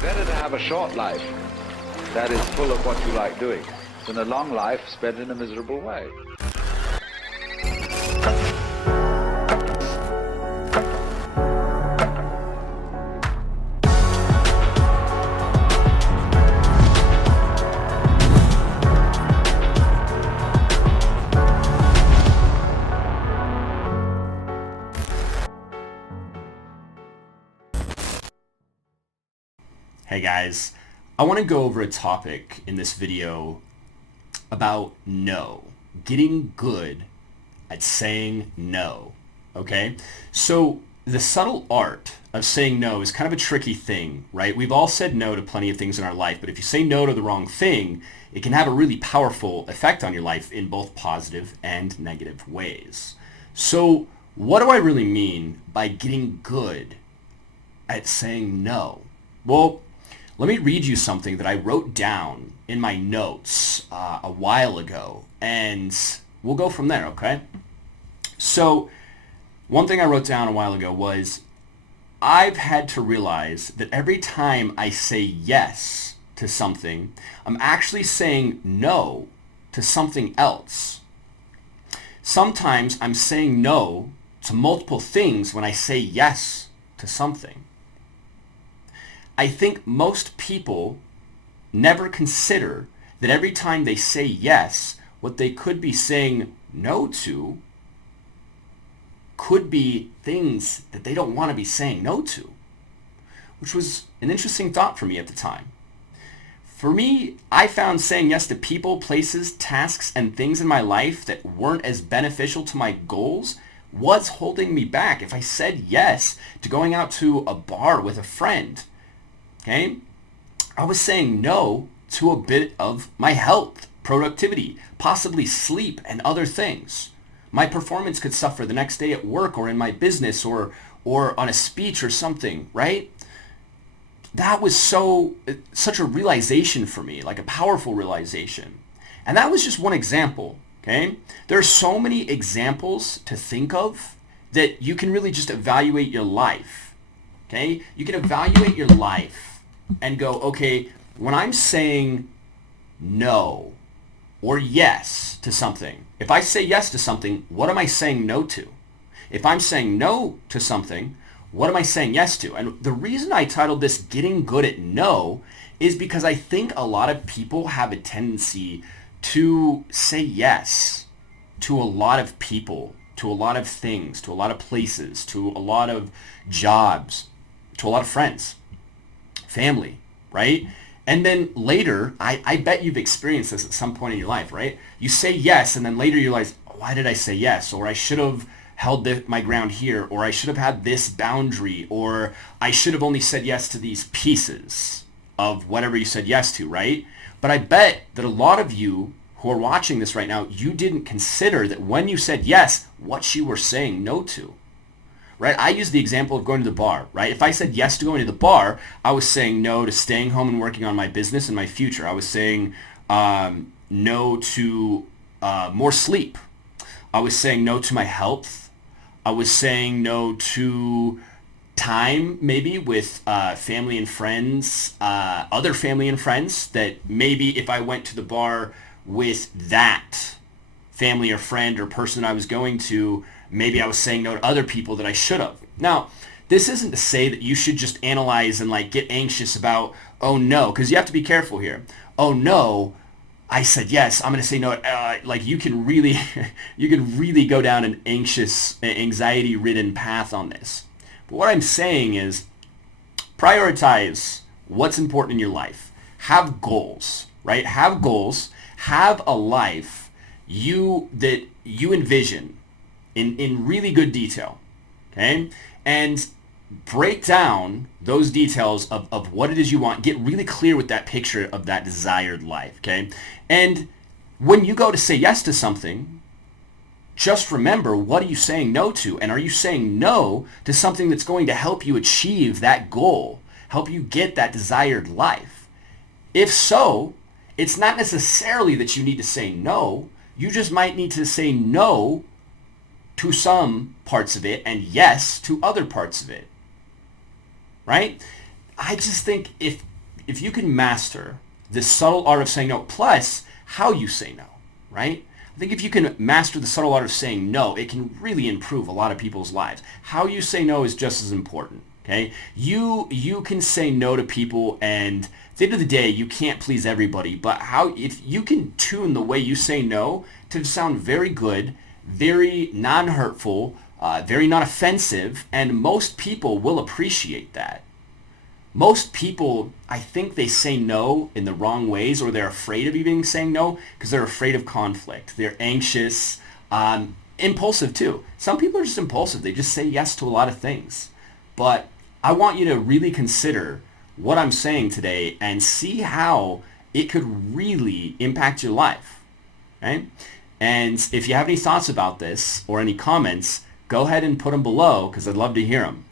Better to have a short life that is full of what you like doing than a long life spent in a miserable way. Hey guys, I want to go over a topic in this video about no, getting good at saying no, okay? So the subtle art of saying no is kind of a tricky thing, right? We've all said no to plenty of things in our life, but if you say no to the wrong thing, it can have a really powerful effect on your life in both positive and negative ways. So what do I really mean by getting good at saying no? Well, let me read you something that I wrote down in my notes a while ago, and we'll go from there, okay? So one thing I wrote down a while ago was I've had to realize that every time I say yes to something, I'm actually saying no to something else. Sometimes I'm saying no to multiple things when I say yes to something. I think most people never consider that every time they say yes, what they could be saying no to could be things that they don't want to be saying no to, which was an interesting thought for me at the time. For me, I found saying yes to people, places, tasks, and things in my life that weren't as beneficial to my goals was holding me back. If I said yes to going out to a bar with a friend, okay, I was saying no to a bit of my health, productivity, possibly sleep, and other things. My performance could suffer the next day at work or in my business or on a speech or something, right? That was such a realization for me, like a powerful realization. And that was just one example, okay? There are so many examples to think of that you can really just evaluate your life, okay? You can evaluate your life and go, okay, when I'm saying no or yes to something, if I say yes to something, what am I saying no to? If I'm saying no to something, what am I saying yes to? And the reason I titled this Getting Good at No is because I think a lot of people have a tendency to say yes to a lot of people, to a lot of things, to a lot of places, to a lot of jobs, to a lot of friends, family, right? And then later, I bet you've experienced this at some point in your life, right? You say yes, and then later you realize, why did I say yes? Or I should have held my ground here, or I should have had this boundary, or I should have only said yes to these pieces of whatever you said yes to, right? But I bet that a lot of you who are watching this right now, you didn't consider that when you said yes, what you were saying no to. Right? I use the example of going to the bar, right? If I said yes to going to the bar, I was saying no to staying home and working on my business and my future. I was saying no to more sleep. I was saying no to my health. I was saying no to time maybe with family and friends, other family and friends that maybe if I went to the bar with that family or friend or person I was going to, maybe I was saying no to other people that I should have. Now, this isn't to say that you should just analyze and like get anxious about, oh no, because you have to be careful here. Oh no, I said yes, I'm going to say no. Like you can really, you can really go down an anxiety-ridden path on this. But what I'm saying is prioritize what's important in your life. Have goals, right? Have goals. Have a life that you envision in really good detail, okay? And break down those details of what it is you want. Get really clear with that picture of that desired life, okay? And when you go to say yes to something, just remember, what are you saying no to? And are you saying no to something that's going to help you achieve that goal, help you get that desired life? If so, it's not necessarily that you need to say no. You just might need to say no to some parts of it and yes to other parts of it, right? I just think if if you can master the subtle art of saying no, plus how you say no, right? I think if you can master the subtle art of saying no, it can really improve a lot of people's lives. How you say no is just as important, okay? You can say no to people, and at the end of the day, you can't please everybody, but if you can tune the way you say no to sound very good, very non-hurtful, very non-offensive, and most people will appreciate that. Most people, I think they say no in the wrong ways, or they're afraid of even saying no because they're afraid of conflict. They're anxious, impulsive too. Some people are just impulsive. They just say yes to a lot of things. But I want you to really consider what I'm saying today and see how it could really impact your life. Right? And if you have any thoughts about this or any comments, go ahead and put them below because I'd love to hear them.